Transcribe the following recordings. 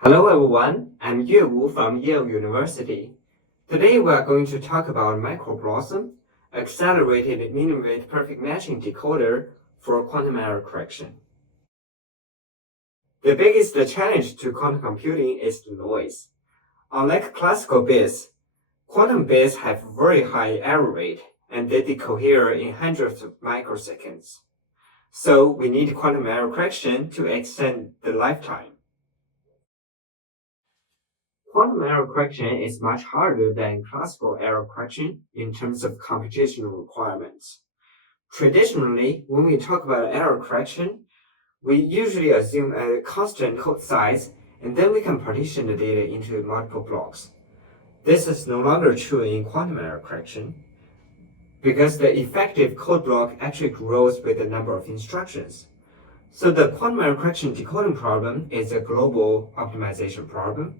Hello everyone, I'm Yue Wu from Yale University. Today we are going to talk about microblossom, accelerated minimum-weight perfect matching decoder for quantum error correction. The biggest challenge to quantum computing is the noise. Unlike classical bits, quantum bits have very high error rate and they decohere in hundreds of microseconds. So we need quantum error correction to extend the lifetime. Quantum error correction is much harder than classical error correction in terms of computational requirements. Traditionally, when we talk about error correction, we usually assume a constant code size and then we can partition the data into multiple blocks. This is no longer true in quantum error correction because the effective code block actually grows with the number of instructions. So the quantum error correction decoding problem is a global optimization problem.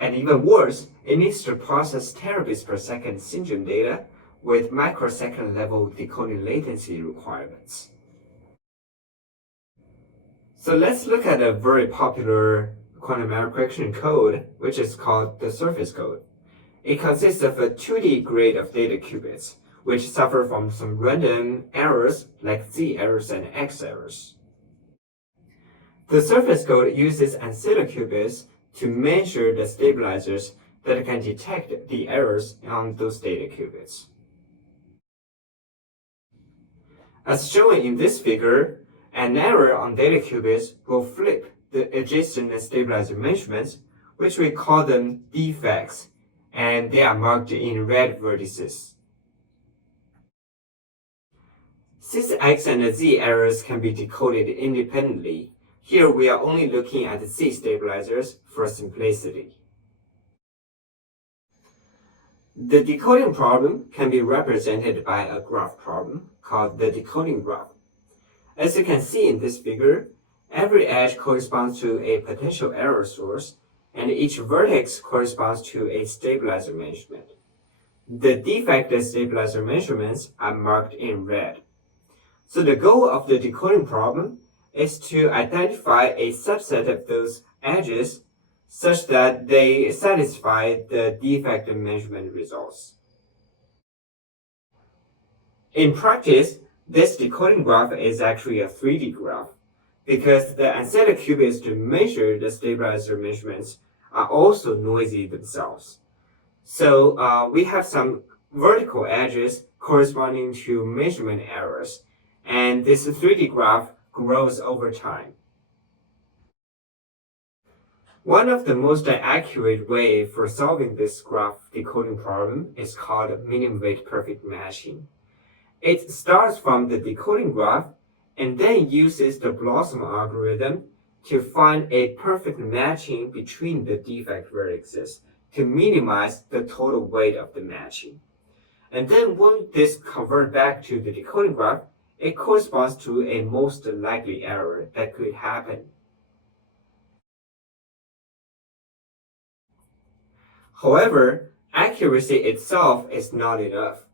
And even worse, it needs to process terabits per second syndrome data with microsecond level decoding latency requirements. So let's look at a very popular quantum error correction code, which is called the surface code. It consists of a 2D grid of data qubits, which suffer from some random errors like Z errors and X errors. The surface code uses ancilla qubits to measure the stabilizers that can detect the errors on those data qubits. As shown in this figure, an error on data qubits will flip the adjacent stabilizer measurements, which we call them defects, and they are marked in red vertices. Since X and Z errors can be decoded independently, here we are only looking at Z stabilizers for simplicity. The decoding problem can be represented by a graph problem called the decoding graph. As you can see in this figure, every edge corresponds to a potential error source, and each vertex corresponds to a stabilizer measurement. The defect stabilizer measurements are marked in red. So the goal of the decoding problem is to identify a subset of those edges such that they satisfy the defect measurement results. In practice, this decoding graph is actually a 3D graph because the ancilla qubits to measure the stabilizer measurements are also noisy themselves. So we have some vertical edges corresponding to measurement errors, and this 3D graph grows over time. One of the most accurate way for solving this graph decoding problem is called minimum weight perfect matching. It starts from the decoding graph and then uses the Blossom algorithm to find a perfect matching between the defect vertices to minimize the total weight of the matching. And then when this converts back to the decoding graph, it corresponds to a most likely error that could happen. However, accuracy itself is not enough.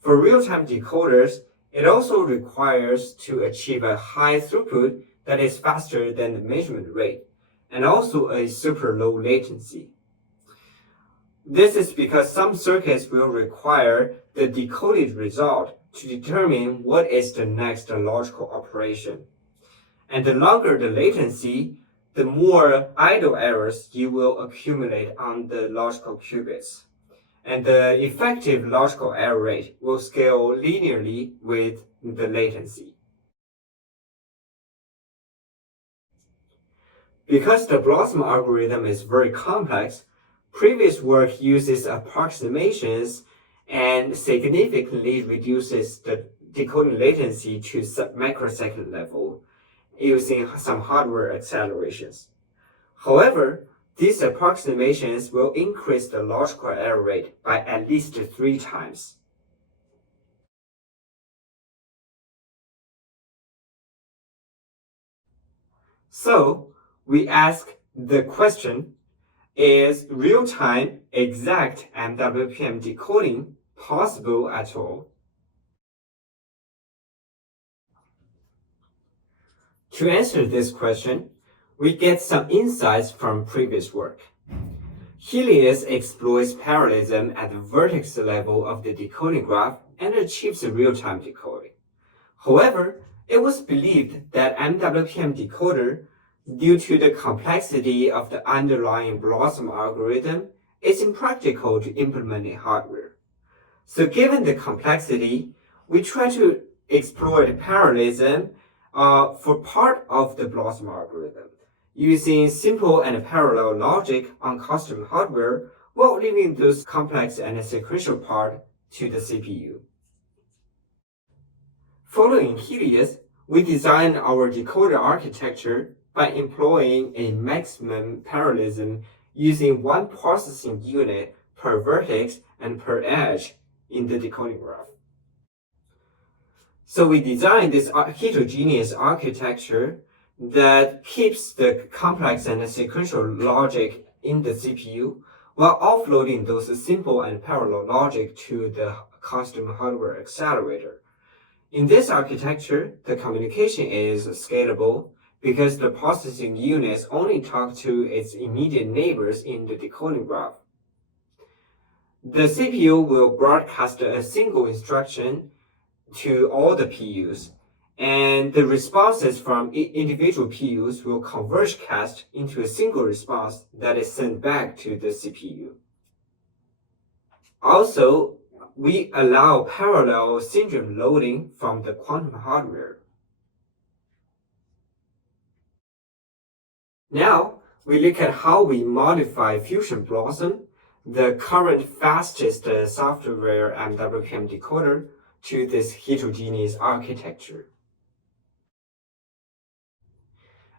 For real-time decoders, it also requires to achieve a high throughput that is faster than the measurement rate, and also a super low latency. This is because some circuits will require the decoded result to determine what is the next logical operation. And the longer the latency, the more idle errors you will accumulate on the logical qubits. And the effective logical error rate will scale linearly with the latency. Because the Blossom algorithm is very complex, previous work uses approximations and significantly reduces the decoding latency to sub-microsecond level using some hardware accelerations. However, these approximations will increase the logical error rate by at least 3 times. So, we ask the question, is real-time exact MWPM decoding possible at all? To answer this question, we get some insights from previous work. Helios exploits parallelism at the vertex level of the decoding graph and achieves real-time decoding. However, it was believed that MWPM decoder, due to the complexity of the underlying BLOSSOM algorithm, is impractical to implement in hardware. So given the complexity, we try to exploit parallelism for part of the BLOSSOM algorithm, using simple and parallel logic on custom hardware while leaving those complex and sequential part to the CPU. Following Helios, we designed our decoder architecture by employing a maximum parallelism using one processing unit per vertex and per edge in the decoding graph. So we designed this heterogeneous architecture that keeps the complex and sequential logic in the CPU while offloading those simple and parallel logic to the custom hardware accelerator. In this architecture, the communication is scalable because the processing units only talk to its immediate neighbors in the decoding graph. The CPU will broadcast a single instruction to all the PUs, and the responses from individual PUs will converge cast into a single response that is sent back to the CPU. Also, we allow parallel syndrome loading from the quantum hardware. Now, we look at how we modify Fusion BLOSSOM, the current fastest software MWPM decoder, to this heterogeneous architecture.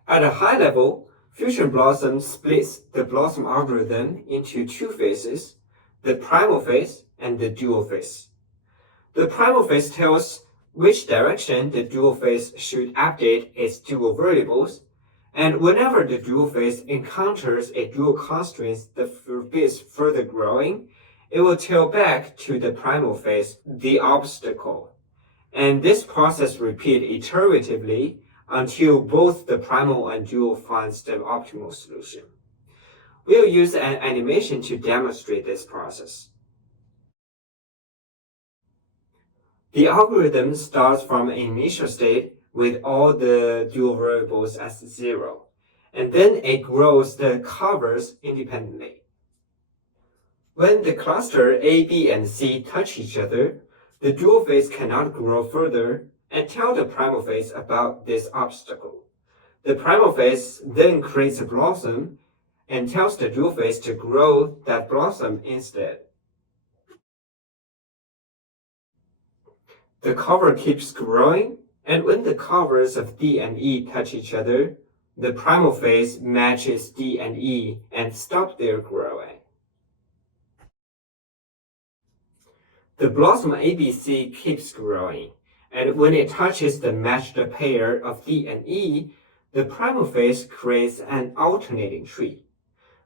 At a high level, Fusion BLOSSOM splits the BLOSSOM algorithm into two phases, the primal phase and the dual phase. The primal phase tells which direction the dual phase should update its dual variables, and whenever the dual phase encounters a dual constraint that forbids further growing, it will tell back to the primal phase the obstacle. And this process repeats iteratively until both the primal and dual finds the optimal solution. We'll use an animation to demonstrate this process. The algorithm starts from an initial state with all the dual variables as 0, and then it grows the covers independently. When the cluster A, B, and C touch each other, the dual phase cannot grow further and tell the primal phase about this obstacle. The primal phase then creates a BLOSSOM and tells the dual phase to grow that BLOSSOM instead. The cover keeps growing, and when the covers of D and E touch each other, the primal phase matches D and E and stops their growing. The BLOSSOM ABC keeps growing, and when it touches the matched pair of D and E, the primal phase creates an alternating tree.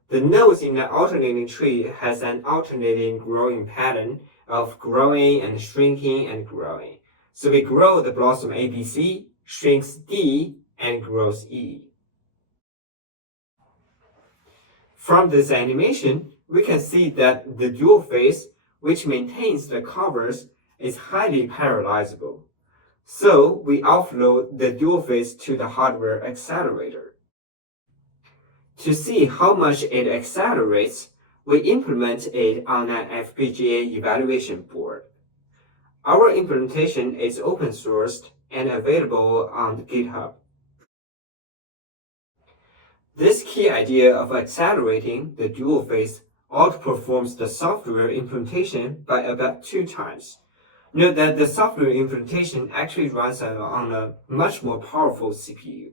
The nodes in the alternating tree has an alternating growing pattern of growing and shrinking and growing. So we grow the BLOSSOM ABC, shrinks D, and grows E. From this animation, we can see that the dual phase, which maintains the covers, is highly parallelizable. So we offload the dual phase to the hardware accelerator. To see how much it accelerates, we implement it on an FPGA evaluation board. Our implementation is open sourced and available on GitHub. This key idea of accelerating the dual phase outperforms the software implementation by about 2 times. Note that the software implementation actually runs on a much more powerful CPU.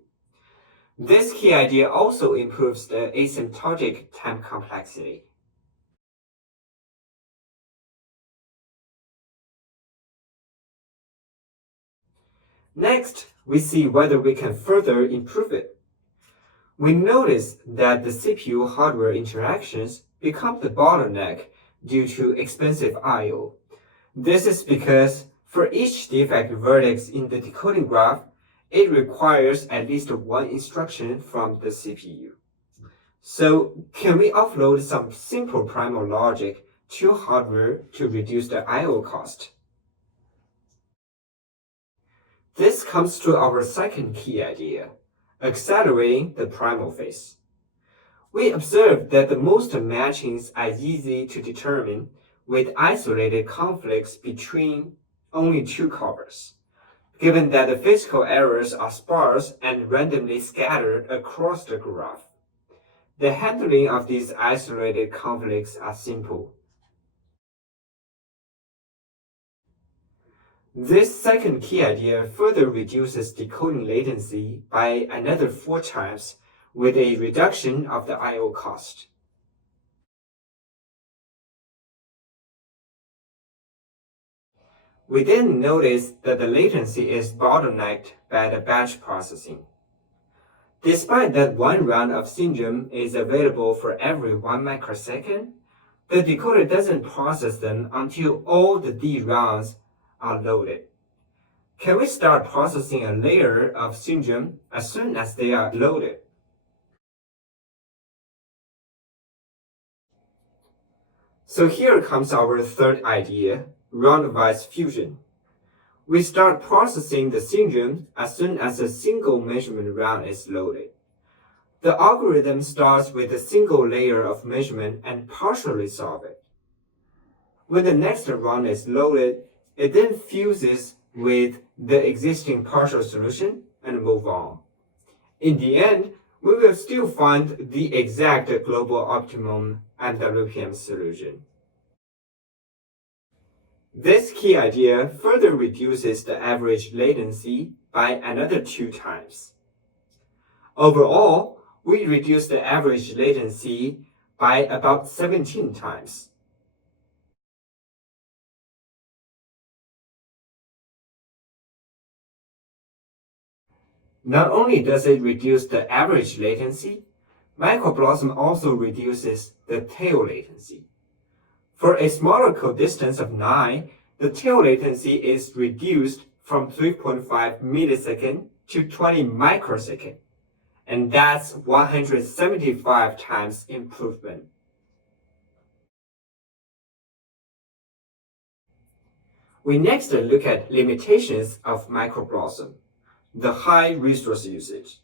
This key idea also improves the asymptotic time complexity. Next, we see whether we can further improve it. We notice that the CPU hardware interactions become the bottleneck due to expensive I/O. This is because for each defect vertex in the decoding graph, it requires at least one instruction from the CPU. So can we offload some simple primal logic to hardware to reduce the I/O cost? This comes to our second key idea, accelerating the primal phase. We observed that the most matchings are easy to determine with isolated conflicts between only two covers, given that the physical errors are sparse and randomly scattered across the graph. The handling of these isolated conflicts are simple. This second key idea further reduces decoding latency by another 4 times with a reduction of the I/O cost. We then notice that the latency is bottlenecked by the batch processing. Despite that one round of syndrome is available for every 1 microsecond, the decoder doesn't process them until all the D rounds are loaded. Can we start processing a layer of syndrome as soon as they are loaded? So here comes our third idea, round-wise fusion. We start processing the syndrome as soon as a single measurement round is loaded. The algorithm starts with a single layer of measurement and partially solve it. When the next round is loaded, it then fuses with the existing partial solution and move on. In the end, we will still find the exact global optimum MWPM solution. This key idea further reduces the average latency by another 2 times. Overall, we reduce the average latency by about 17 times. Not only does it reduce the average latency, MicroBlossom also reduces the tail latency. For a smaller code distance of 9, the tail latency is reduced from 3.5 millisecond to 20 microsecond, and that's 175 times improvement. We next look at limitations of MicroBlossom. The high resource usage.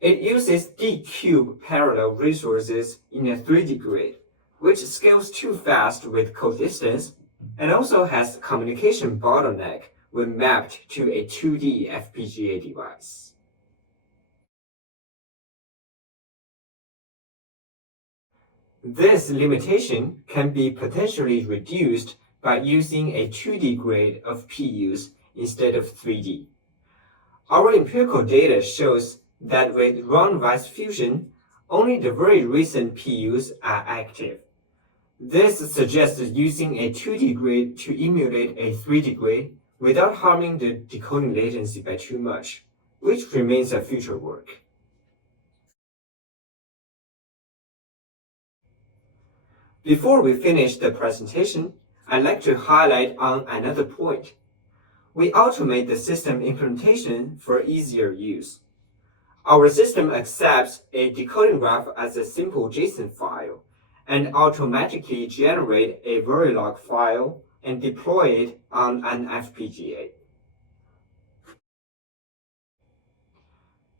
It uses D-cube parallel resources in a 3D grid, which scales too fast with code distance, and also has communication bottleneck when mapped to a 2D FPGA device. This limitation can be potentially reduced by using a 2D grid of PUs instead of 3D. Our empirical data shows that with round-wise fusion, only the very recent PUs are active. This suggests using a 2D grid to emulate a 3D grid without harming the decoding latency by too much, which remains a future work. Before we finish the presentation, I'd like to highlight on another point. We automate the system implementation for easier use. Our system accepts a decoding graph as a simple JSON file and automatically generate a Verilog file and deploy it on an FPGA.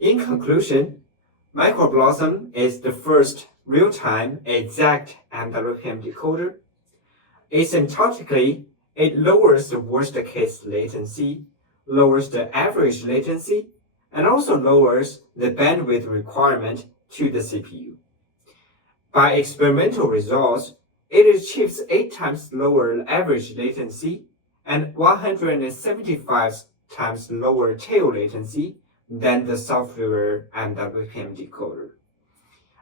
In conclusion, MicroBlossom is the first real-time exact MWPM decoder. Asymptotically, it lowers the worst-case latency, lowers the average latency, and also lowers the bandwidth requirement to the CPU. By experimental results, it achieves 8 times lower average latency and 175 times lower tail latency than the software MWPM decoder.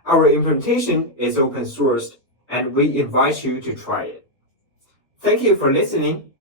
Our implementation is open sourced, and we invite you to try it. Thank you for listening.